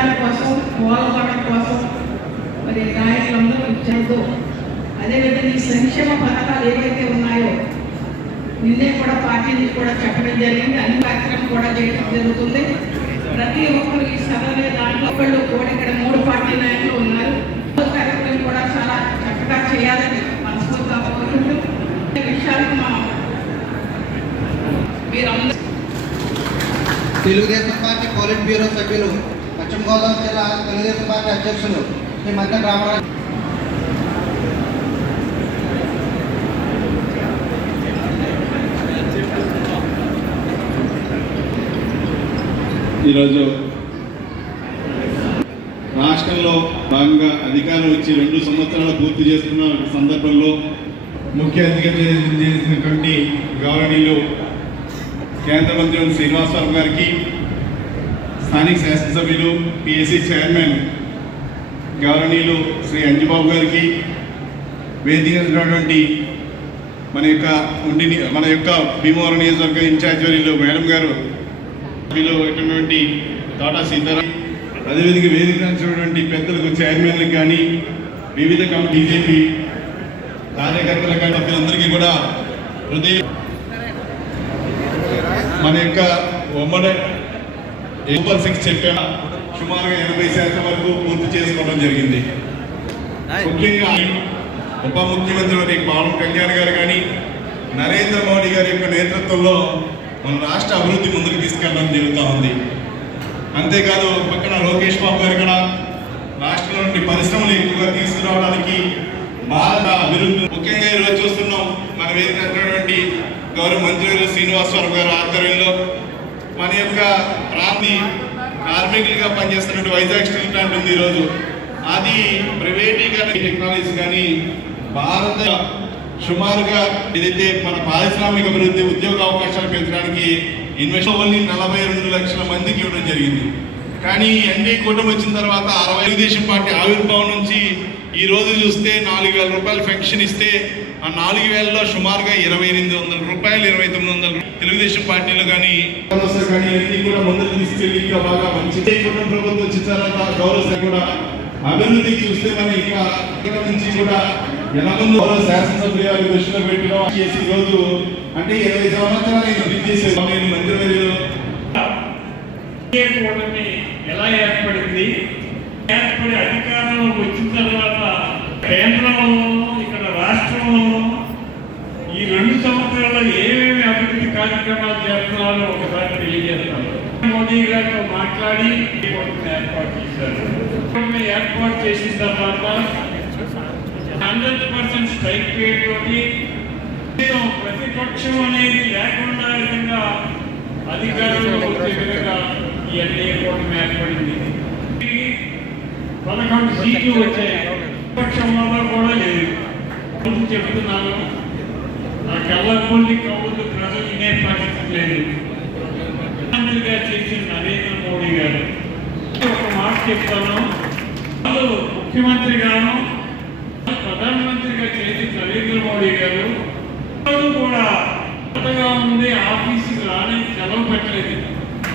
ప్రచారం కోసం పోలవడం కోసం మరి నాయకులందరూ ఇచ్చారు. అదేవిధంగా ఈ సంక్షేమ పథకాలు ఏవైతే ఉన్నాయో నిన్నే కూడా పార్టీ నుంచి కూడా చెప్పడం జరిగింది. అన్ని కార్యక్రమం కూడా చేయడం జరుగుతుంది. ప్రతి ఒక్కరు ఈ సభలో దాంట్లో ఒకళ్ళు కూడా ఇక్కడ 3 పార్టీ నాయకులు ఉన్నారు. కార్యక్రమం కూడా చాలా చక్కగా చేయాలని మనస్ఫూర్తిగా కోరుకుంటూ విషయాలకు మీరందరూ తెలుగుదేశం పార్టీ పోలిట్ బ్యూరో సభ్యులు, పశ్చిమ గోదావరి జిల్లా తెలుగుదేశం పార్టీ అధ్యక్షులు శ్రీ మద్దెన రామరాజు ఈరోజు రాష్ట్రంలో భాగంగా అధికారం వచ్చి 2 సంవత్సరాలు పూర్తి చేస్తున్న సందర్భంలో ముఖ్య అతిథిగా చేసినటువంటి గౌరవనీయులు కేంద్ర మంత్రి శ్రీనివాసరావు గారికి, స్థానిక శాసనసభ్యులు పిఎస్సి చైర్మన్ గౌరవనీయులు శ్రీ అంజబాబు గారికి, వేదికటువంటి మన యొక్క భీమవరం నియోజకవర్గ ఇన్ఛార్జ్ వర్యులు మేడం గారు, ఇటువంటి తోటా సీతారాం, అదేవిధంగా వేదిక వచ్చినటువంటి పెద్దలకు, చైర్మన్లకు కానీ, వివిధ బీజేపీ కార్యకర్తల కానీ సభ్యులందరికీ కూడా మన యొక్క ఉమ్మడి సూపర్ 6 చెప్పా సుమారుగా 80% వరకు పూర్తి చేసుకోవడం జరిగింది. ముఖ్యంగా ఉప ముఖ్యమంత్రి పవన్ కళ్యాణ్ గారు కానీ, నరేంద్ర మోడీ గారి యొక్క నేతృత్వంలో మన రాష్ట్ర అభివృద్ధి ముందుకు తీసుకెళ్ళడం జరుగుతూ ఉంది. అంతేకాదు పక్కన లోకేష్ బాబు గారు కూడా రాష్ట్రంలో నుండి పరిశ్రమలు ఎక్కువగా తీసుకురావడానికి బాగా అభివృద్ధి, ముఖ్యంగా ఈరోజు చూస్తున్నాం మన వేదికటువంటి గౌరవ మంత్రి శ్రీనివాసరావు గారు ఆధ్వర్యంలో మన యొక్క ప్రాంతీయ కార్మికులుగా పనిచేస్తున్నటువంటి వైజాగ్ స్టీల్ ప్లాంట్ ఉంది. ఈరోజు అది ప్రైవేటీకరణ టెక్నాలజీ కానీ భారత సుమారుగా ఏదైతే మన పారిశ్రామిక అభివృద్ధి, ఉద్యోగ అవకాశాలు పెంచడానికి ఇన్వెస్ట్మెంట్ 42 లక్షల మందికి ఇవ్వడం జరిగింది. కానీ ఎన్డీఏ కూటమి వచ్చిన తర్వాత 60 తెలుగుదేశం పార్టీ ఆవిర్భావం నుంచి ఈ రోజు చూస్తే 4,000 రూపాయలు పెన్షన్ ఇస్తే ఆ 4,000లో సుమారుగా 2,800 రూపాయలు, 2,900 తెలుగుదేశం పార్టీలో కానీ అన్ని కూడా ముందుకు తీసుకెళ్ళి ఇంకా బాగా మంచి ప్రభుత్వం వచ్చిన తర్వాత గౌరవ కూడా అభివృద్ధి చూస్తే మన ఇక్కడ నుంచి కూడా ఎలా ముందు శాసనసభ్యులు దృష్టిలో పెట్టడం చేసి రోజు అంటే 20 సంవత్సరాలు అభివృద్ధి చేసే మంత్రివర్యులు ఎలా ఏర్పడింది, ఏర్పడి అధికారంలో వచ్చిన తర్వాత కేంద్రంలో ఇక్కడ రాష్ట్రంలో ఈ 2 సంవత్సరాల్లో ఏమేమి అభివృద్ధి కార్యక్రమాలు చేస్తున్నారో ఒకసారి తెలియజేస్తాను. మోదీ గారితో మాట్లాడి ఏర్పాటు చేశారు. ఏర్పాటు చేసిన తర్వాత 100% స్ట్రైక్ రేట్ తోటి ప్రతిపక్షం అనేది లేకుండా విధంగా అధికారంలో వచ్చే విధంగా ఈ ఎన్డీఏ కూటమి ఏర్పడింది. 11 సీట్లు వచ్చాయి. విపక్షంలో కూడా లేదు. చెప్తున్నాను, నా కళ్ళకొల్లి కౌలు ప్రజలు వినే పరిస్థితి లేదు. ప్రధానమంత్రిగా చేసిన నరేంద్ర మోడీ గారు ఒక మాట చెప్తాను, వాళ్ళు ముఖ్యమంత్రి గాను ప్రధానమంత్రిగా చేసిన నరేంద్ర మోడీ గారు కూడా కొత్తగా ఉంది, ఆఫీసుకి రాని సెలవు పెట్టలేదు.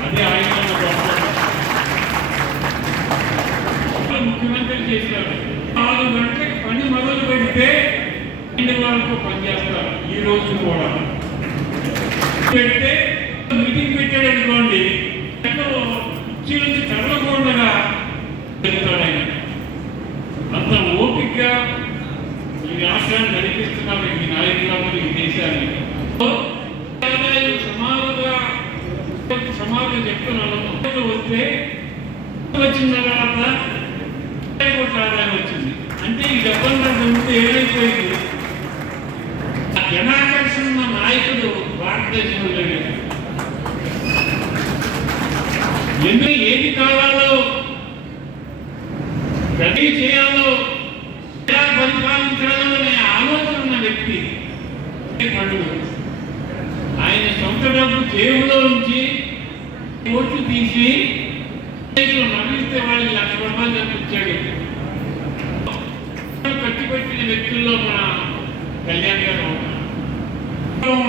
అదే ఆయన ముఖ్యమంత్రి చేశారు. 4 గంటలకు పని మొదలు పెడితే 2 వరకు పనిచేస్తారు. ఈ రోజు కూడా పెడితే మీటింగ్ పెట్టాడు అనుకోండి, కుర్చీ నుంచి కదలకుండా చెప్తాడు ఆయన. అంత ఓపికగా ఈ రాష్ట్రాన్ని నడిపిస్తున్నారు ఈ నాయకులు, ఈ దేశాన్ని. సమాజం చెప్తున్నాను, వస్తే వచ్చిన తర్వాత ఆదాయం వచ్చింది. అంటే ఈ డబ్బులు ఉంటే ఏమైపోయింది, జనాకర్షణ నాయకుడు భారతదేశంలో లేదు. ఎందుకు ఏది కావాలో, గది చేయాలో, ఎలా పరిపాలించాలో అనే ఆలోచన ఉన్న వ్యక్తి పండుగ. ఆయన సొంత డబ్బు జేబులో ఉంచి ఓట్లు తీసి మరణిస్తే వాళ్ళు 1,00,000 రూపాయలు చనిపించాడు. కట్టిపెట్టిన వ్యక్తుల్లో మన కళ్యాణ్ గారు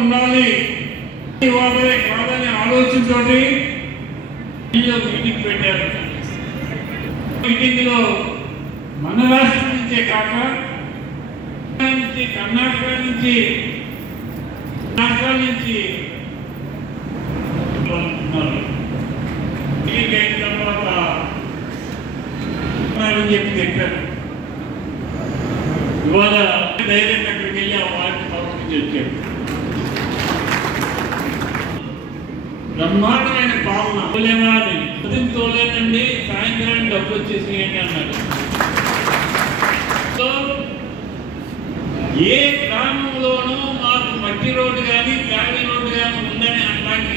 ఉండాలి. కాదని ఆలోచనతోటి మీటింగ్ పెట్టారు. మీటింగ్లో మన రాష్ట్రం నుంచే కాక కర్ణాటక నుంచి రాష్ట్రాల నుంచి మీటింగ్ అయిన తర్వాత అని చెప్పి చెప్పారు. ఇవాళ ధైర్యం అక్కడికి వెళ్ళి ఆ వారిని పవర్ వచ్చారు. బ్రహ్మాండమైన పాలన తోలేవాడి ఉదయం తోలేనండి, సాయంత్రానికి డబ్బులు వచ్చేసేయండి అన్నాడు. సో ఏ గ్రామంలోనూ మాకు మట్టి రోడ్డు కానీ గాలి రోడ్డు కానీ ఉందని అనడానికి